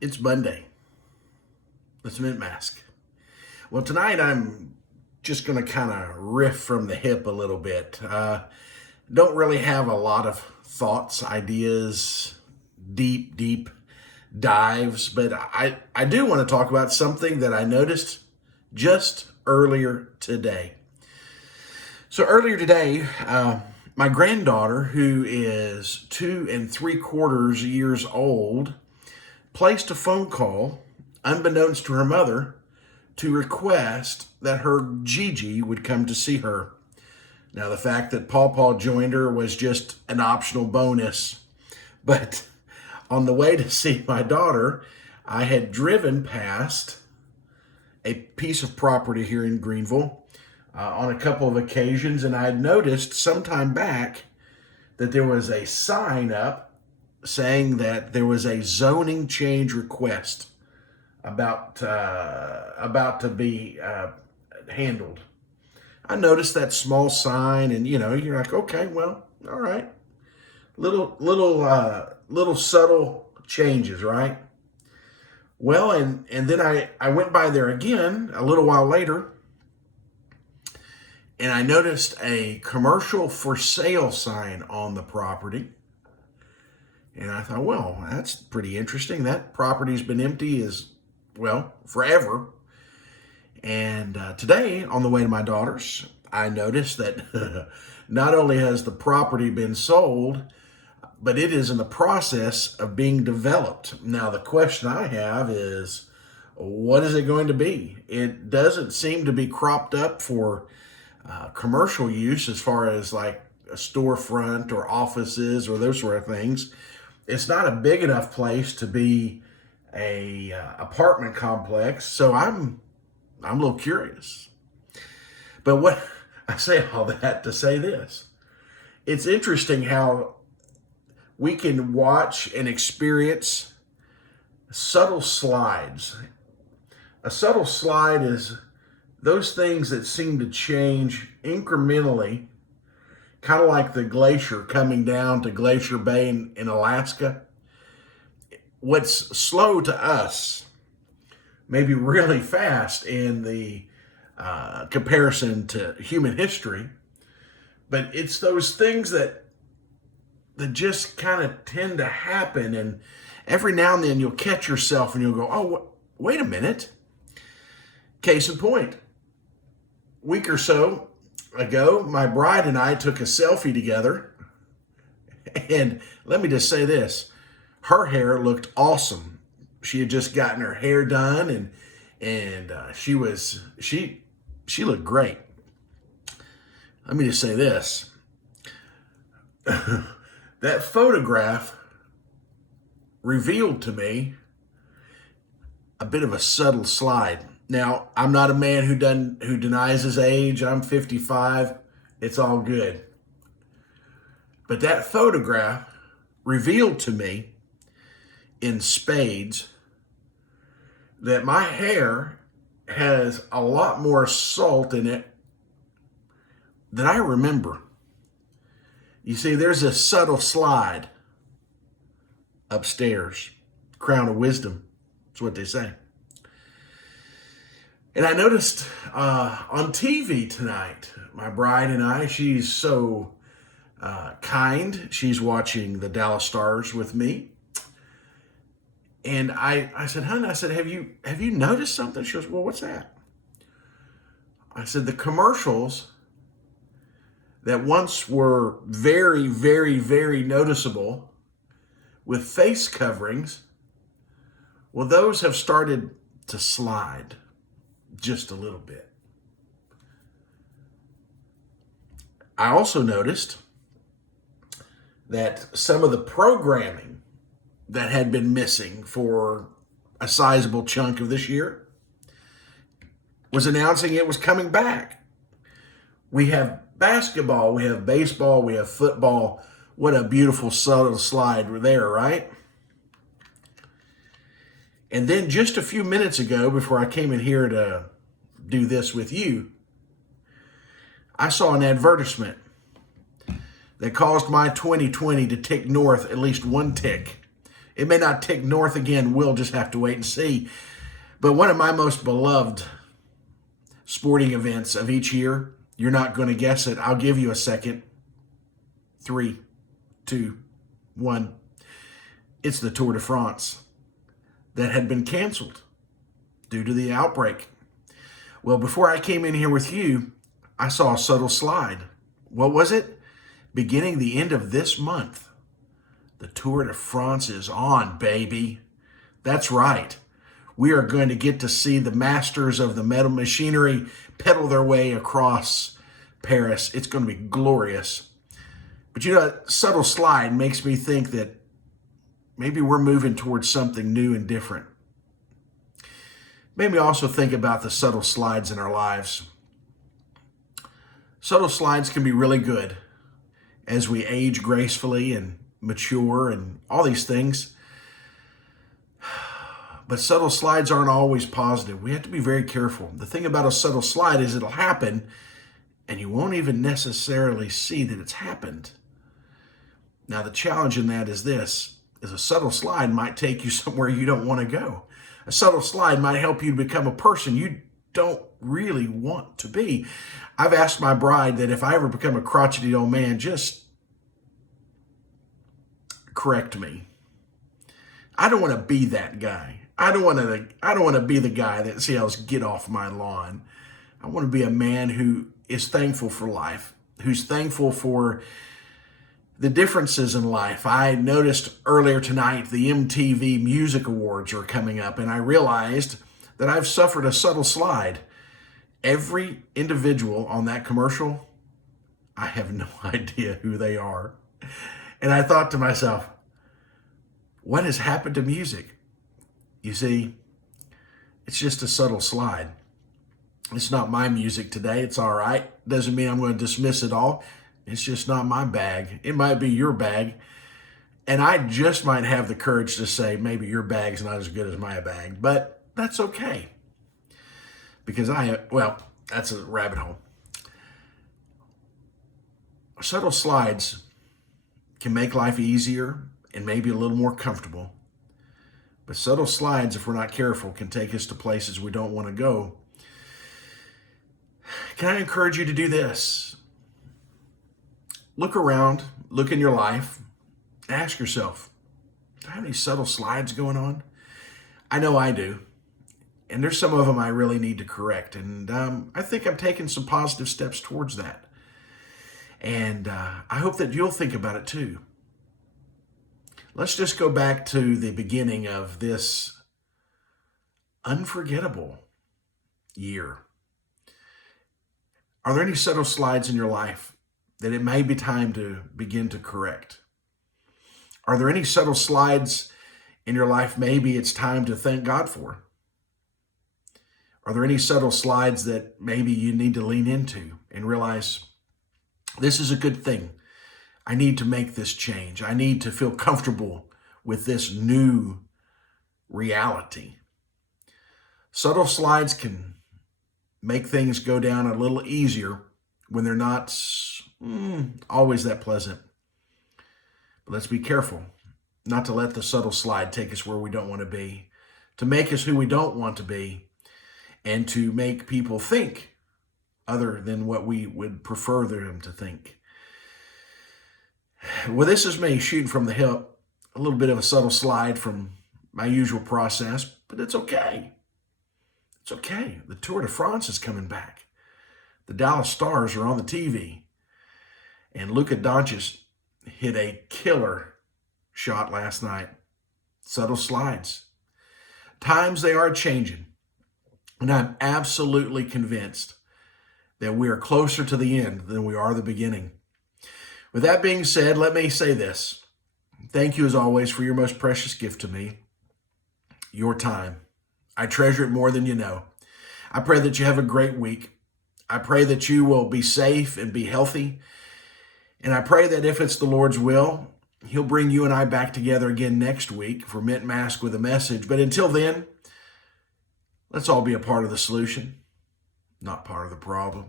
It's Monday. It's Mint Mask. Well, tonight I'm just going to kind of riff from the hip a little bit. Don't really have a lot of thoughts, ideas, deep dives, but I do want to talk about something that I noticed just earlier today. So earlier today, my granddaughter, who is 2 3/4 years old, placed a phone call, unbeknownst to her mother, to request that her Gigi would come to see her. Now, the fact that Paw Paw joined her was just an optional bonus. But on the way to see my daughter, I had driven past a piece of property here in Greenville on a couple of occasions, and I had noticed sometime back that there was a sign up saying that there was a zoning change request about to be handled. I noticed that small sign, and you're like, okay, well, all right, little subtle changes, right? Well, and then I went by there again a little while later, and I noticed a commercial for sale sign on the property. And I thought, well, that's pretty interesting. That property's been empty forever. And today, on the way to my daughter's, I noticed that not only has the property been sold, but it is in the process of being developed. Now, the question I have is, what is it going to be? It doesn't seem to be cropped up for commercial use as far as like a storefront or offices or those sort of things. It's not a big enough place to be a apartment complex, so I'm a little curious. But what I say all that to say this: it's interesting how we can watch and experience subtle slides. A subtle slide is those things that seem to change incrementally, kind of like the glacier coming down to Glacier Bay in Alaska. What's slow to us may be really fast in the comparison to human history, but it's those things that just kind of tend to happen, and every now and then you'll catch yourself and you'll go, oh, wait a minute. Case in point, a week or so ago, my bride and I took a selfie together, and let me just say this: her hair looked awesome. She had just gotten her hair done, and she looked great. Let me just say this: that photograph revealed to me a bit of a subtle slide. Now, I'm not a man who denies his age. I'm 55. It's all good. But that photograph revealed to me in spades that my hair has a lot more salt in it than I remember. You see, there's a subtle slide upstairs. Crown of wisdom. That's what they say. And I noticed on TV tonight, my bride and I, she's so kind. She's watching the Dallas Stars with me. And I said, honey, have you noticed something? She goes, well, what's that? I said, the commercials that once were very, very, very noticeable with face coverings, well, those have started to slide just a little bit. I also noticed that some of the programming that had been missing for a sizable chunk of this year was announcing it was coming back. We have basketball, we have baseball, we have football. What a beautiful subtle slide there, right? And then just a few minutes ago, before I came in here to do this with you, I saw an advertisement that caused my 2020 to tick north at least one tick. It may not tick north again. We'll just have to wait and see. But one of my most beloved sporting events of each year, you're not going to guess it. I'll give you a second. 3, 2, 1. It's the Tour de France that had been canceled due to the outbreak. Well, before I came in here with you, I saw a subtle slide. What was it? Beginning the end of this month, the Tour de France is on, baby. That's right. We are going to get to see the masters of the metal machinery pedal their way across Paris. It's going to be glorious. But you know, that subtle slide makes me think that maybe we're moving towards something new and different. Made me also think about the subtle slides in our lives. Subtle slides can be really good as we age gracefully and mature and all these things. But subtle slides aren't always positive. We have to be very careful. The thing about a subtle slide is it'll happen and you won't even necessarily see that it's happened. Now, the challenge in that is this, is a subtle slide might take you somewhere you don't want to go. A subtle slide might help you to become a person you don't really want to be. I've asked my bride that if I ever become a crotchety old man, just correct me. I don't want to be that guy. I don't want to be the guy that yells, "Get off my lawn." I want to be a man who is thankful for life, who's thankful for the differences in life. I noticed earlier tonight the MTV Music Awards are coming up, and I realized that I've suffered a subtle slide. Every individual on that commercial, I have no idea who they are. And I thought to myself, what has happened to music? You see, it's just a subtle slide. It's not my music today. It's all right. Doesn't mean I'm going to dismiss it all. It's just not my bag. It might be your bag. And I just might have the courage to say maybe your bag's not as good as my bag, but that's okay. Because that's a rabbit hole. Subtle slides can make life easier and maybe a little more comfortable. But subtle slides, if we're not careful, can take us to places we don't want to go. Can I encourage you to do this? Look around, look in your life, ask yourself, do I have any subtle slides going on? I know I do. And there's some of them I really need to correct. And I think I'm taking some positive steps towards that. And I hope that you'll think about it too. Let's just go back to the beginning of this unforgettable year. Are there any subtle slides in your life that it may be time to begin to correct? Are there any subtle slides in your life maybe it's time to thank God for? Are there any subtle slides that maybe you need to lean into and realize this is a good thing? I need to make this change. I need to feel comfortable with this new reality. Subtle slides can make things go down a little easier when they're not always that pleasant. But let's be careful not to let the subtle slide take us where we don't want to be, to make us who we don't want to be, and to make people think other than what we would prefer them to think. Well, this is me shooting from the hip, a little bit of a subtle slide from my usual process, but it's okay. It's okay. The Tour de France is coming back. The Dallas Stars are on the TV. And Luka Doncic hit a killer shot last night. Subtle slides. Times they are changing. And I'm absolutely convinced that we are closer to the end than we are the beginning. With that being said, let me say this. Thank you as always for your most precious gift to me, your time. I treasure it more than you know. I pray that you have a great week. I pray that you will be safe and be healthy. And I pray that if it's the Lord's will, He'll bring you and I back together again next week for Mint Mask with a Message. But until then, let's all be a part of the solution, not part of the problem.